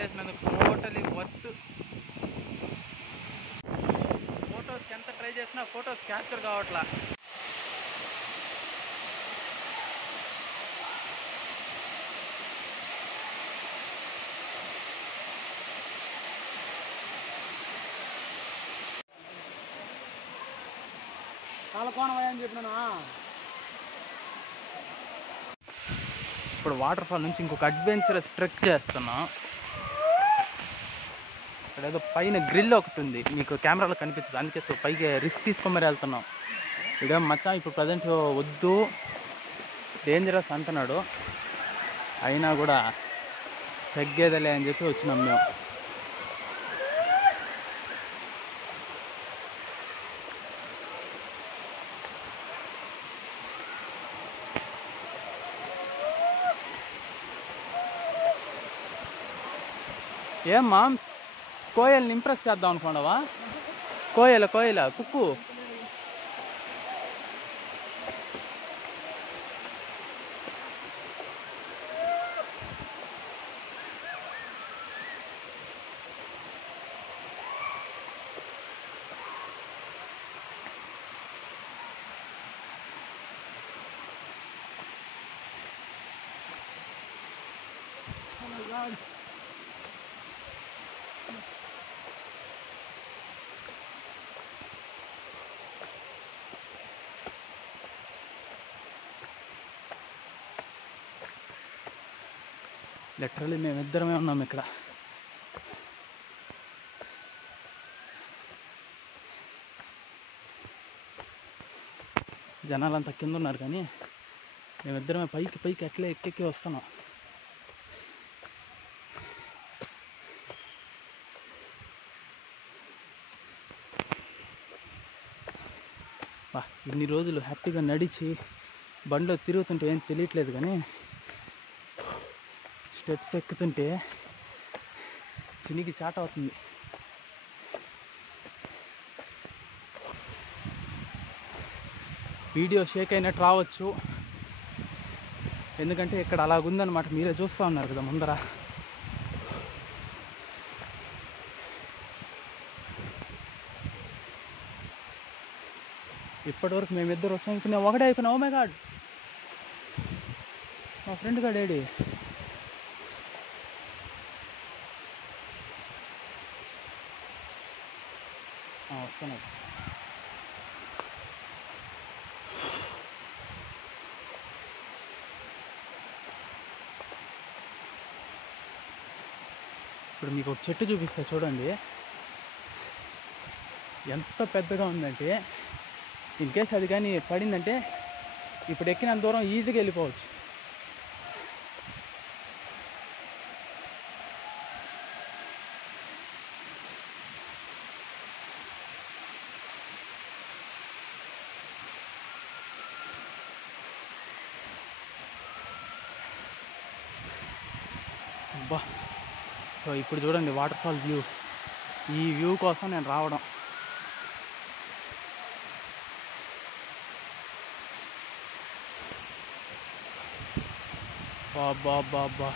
చేసినందుకు totally worth. ఫొటోస్కి ఎంత try చేసినా ఫొటోస్ క్యాప్చర్ కావట్లా. కాలకోణమని చెప్పినా. ఇప్పుడు వాటర్ ఫాల్ నుంచి ఇంకొక అడ్వెంచరస్ ట్రెక్ చేస్తున్నాం. ఇక్కడ ఏదో పైన గ్రిల్ ఒకటి ఉంది, మీకు కెమెరాలో కనిపించదు, అందుకే పైకి రిస్క్ తీసుకొని మరి వెళ్తున్నాం. ఇదేం మచ్చా ఇప్పుడు ప్రజెంట్ వద్దు డేంజరస్ అంటున్నాడు, అయినా కూడా తగ్గేదలే అని చెప్పి వచ్చినాం మేము. ఏం మామ్స్ కోయల్ని ఇంప్రెస్ చేద్దాం అనుకున్నావా? కోయల కుక్కు. లిటరల్లీ మేమిద్దరమే ఉన్నాం ఇక్కడ. జనాలంతా కింద ఉన్నారు కానీ మేమిద్దరమే పైకి ఎక్కి వస్తున్నాం. ఇన్ని రోజులు హ్యాపీగా నడిచి బండిలో తిరుగుతుంటే ఏం తెలియట్లేదు, కానీ స్టెప్స్ ఎక్కుతుంటే చినికి చాట అవుతుంది. వీడియో షేక్ అయినట్టు రావచ్చు, ఎందుకంటే ఇక్కడ అలాగుందనమాట. మీరే చూస్తూ ఉన్నారు కదా ముందర. ఇప్పటివరకు మేమిద్దరు వస్తాం, ఇప్పుడు నేను ఒకటే అయిపోయినా. ఓ మై గాడ్, మా ఫ్రెండ్ గాడు ఏడి? వస్తున్నాడు. ఇప్పుడు మీకు ఒక చెట్టు చూపిస్తా చూడండి, ఎంత పెద్దగా ఉందంటే ఇన్ కేస్ అది కానీ పడిందంటే ఇప్పుడు ఎక్కినంత దూరం ఈజీగా వెళ్ళిపోవచ్చు. అబ్బా, సో ఇప్పుడు చూడండి వాటర్ ఫాల్ వ్యూ. ఈ వ్యూ కోసం నేను రావడం. బాబా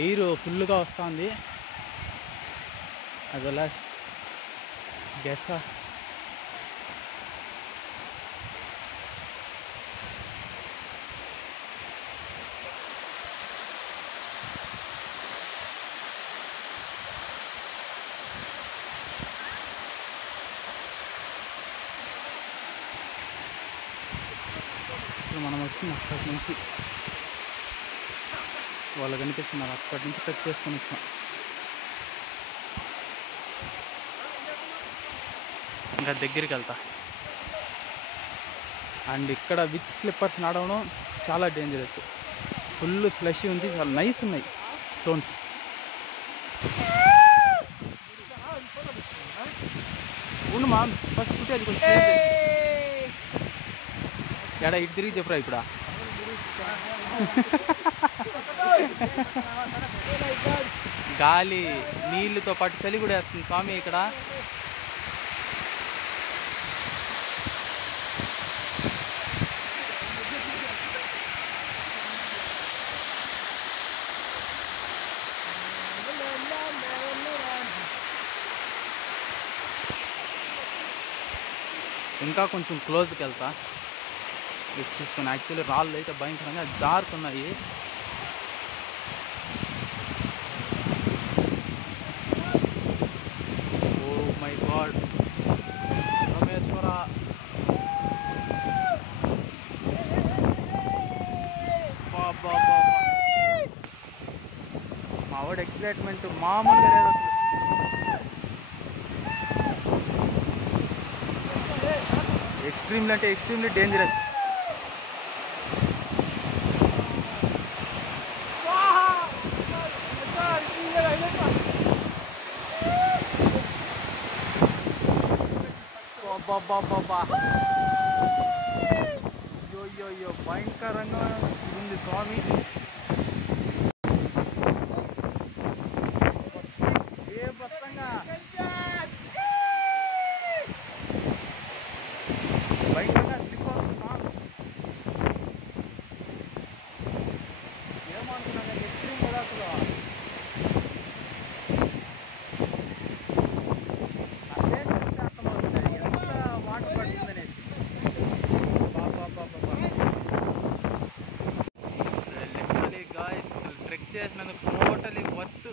ఎయిర్ ఫుల్గా వస్తుంది. అదలా గెస్ మనం వచ్చింది అక్కడి నుంచి, వాళ్ళు కనిపిస్తున్నారు, అక్కడి నుంచి కట్ చేసుకొని వచ్చాం. ఇంకా దగ్గరికి వెళ్తా. అండ్ ఇక్కడ విత్ స్లిప్పర్స్ నడవడం చాలా డేంజరస్. ఫుల్ స్లషీ ఉంది, చాలా నైస్ ఉన్నాయి స్టోన్స్. ఉండు మా ఫస్ట్ ఫుటేజ్ కొంచెం ఎడా ఇటు తిరిగి చెప్పురా. ఇప్పుడు గాలి నీళ్ళతో పాటు చలి కూడా వేస్తుంది స్వామి ఇక్కడ. ఇంకా కొంచెం క్లోజ్కి వెళ్తా. ఇది చూసుకుని యాక్చువల్లీ రాళ్ళు అయితే భయంకరంగా జారుతున్నాయి. ఓ మై గాడ్ రమేశ్వర, బాబా మా వాడు ఎక్సైట్మెంట్ మామూలుగా లేదు అసలు. ఎక్స్ట్రీమ్లీ అంటే ఎక్స్ట్రీమ్లీ డేంజరస్. అయ్యో భయంకరంగా ఉంది స్వామి. ఏ బస్తంగా భయంకరంగా స్లిప్ అవుతున్నా. ఏమనుకున్నా ఎక్స్ట్రీమ్ కదా అసలు. అదే చూస్తే అర్థమవుతుంది ఎంత వాటర్ పడుతుందనేది. లిటరలీ గాయ్స్ ట్రెక్ చేసినందుకు టోటలీ వర్త్.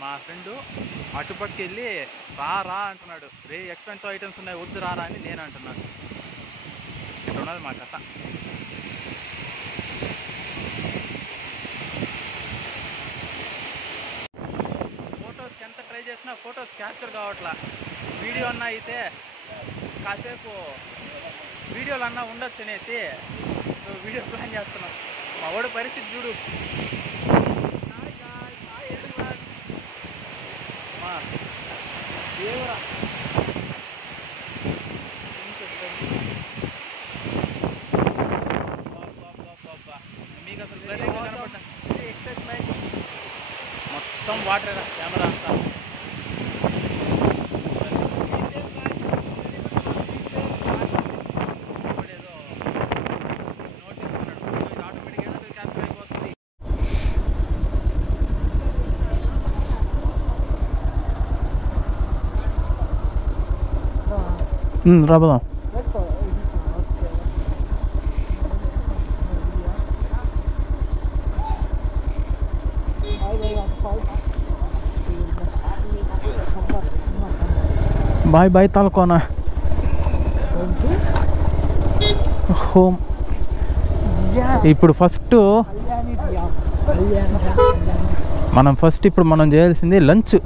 మా ఫ్రెండ్ అటుపక్క వెళ్ళి రా అంటున్నాడు. రే ఎక్స్పెన్సివ్ ఐటమ్స్ ఉన్నాయి వద్దు రా అని నేను అంటున్నాను. ఇట్లా ఉన్నది మా కథ. ఫొటోస్కి ఎంత ట్రై చేసినా ఫొటోస్ క్యాప్చర్ కావట్లా. వీడియో అన్నా అయితే కాసేపు వీడియోలు అన్నా ఉండొచ్చు అనేసి వీడియో ప్లాన్ చేస్తున్నాం. మా వాడి పరిస్థితి చూడు. మీకు అసలు కనపడ్డా మొత్తం వాటర్ కెమెరా అంతా. రాబోదాం. Bye bye Talakona home. ఇప్పుడు మనం చేయాల్సింది లంచ్.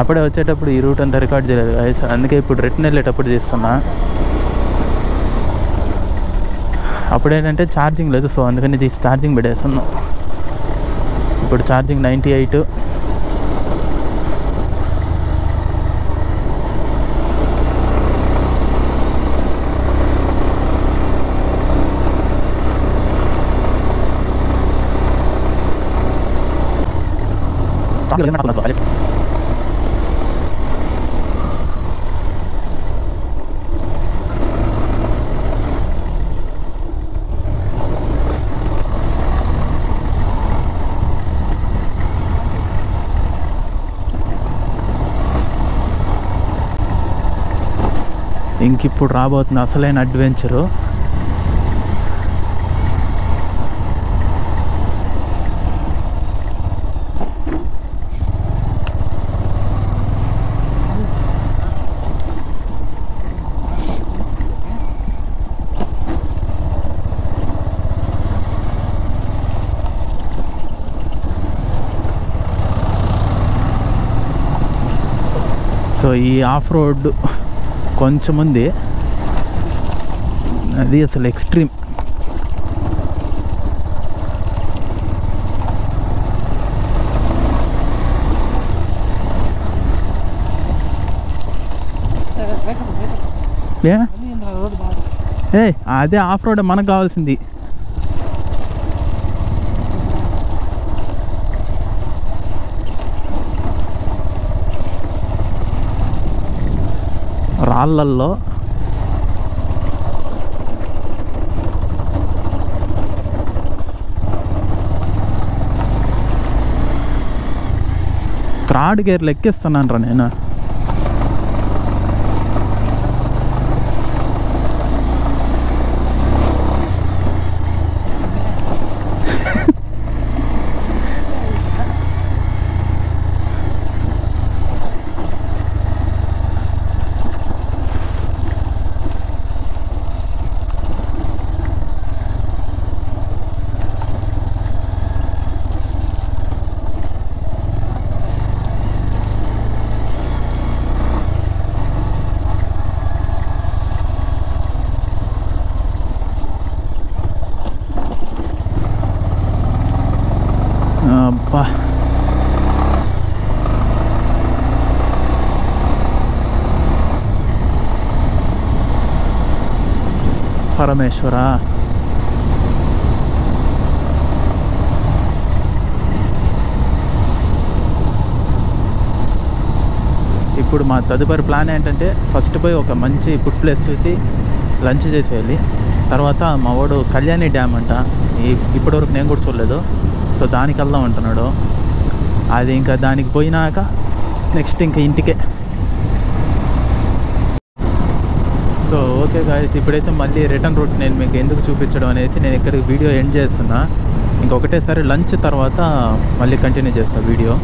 అప్పుడే వచ్చేటప్పుడు ఈ రూట్ అంతా రికార్డ్ చేయలేదు, అందుకే ఇప్పుడు రిటర్న్ వెళ్ళేటప్పుడు చేస్తున్నా. అప్పుడేంటంటే ఛార్జింగ్ లేదు, సో అందుకని తీసి ఛార్జింగ్ పెట్టేస్తున్నాం. ఇప్పుడు ఛార్జింగ్ 98. ఇంకిప్పుడు రాబోతుంది అసలైన అడ్వెంచరు. సో ఈ ఆఫ్ రోడ్ కొంచెం ఉంది, అది అసలు ఎక్స్ట్రీమ్. ఏ అదే ఆఫ్ రోడ్ మనకు కావాల్సింది. రాళ్ళల్లో థర్డ్ గేర్లు ఎక్కిస్తున్నాను రా నేను. అబ్బా పరమేశ్వర. ఇప్పుడు మా తదుపరి ప్లాన్ ఏంటంటే ఫస్ట్ పోయి ఒక మంచి ఫుడ్ ప్లేస్ చూసి లంచ్ చేసేయాలి. తర్వాత మా వాడు కళ్యాణి డ్యామ్ అంట, ఇప్పటివరకు నేను కూడా చూడలేదు, సో దానికి వెళ్దాం అంటున్నాడు. అది ఇంకా దానికి పోయినాక నెక్స్ట్ ఇంకా ఇంటికే. సో ఓకే గాయ్స్, ఇప్పుడైతే మళ్ళీ రిటర్న్ రూట్ నేను మీకు ఎందుకు చూపించడం అనేది నేను ఇక్కడ వీడియో ఎండ్ చేస్తున్నా. ఇంకొకటేసారి లంచ్ తర్వాత మళ్ళీ కంటిన్యూ చేస్తాను వీడియో.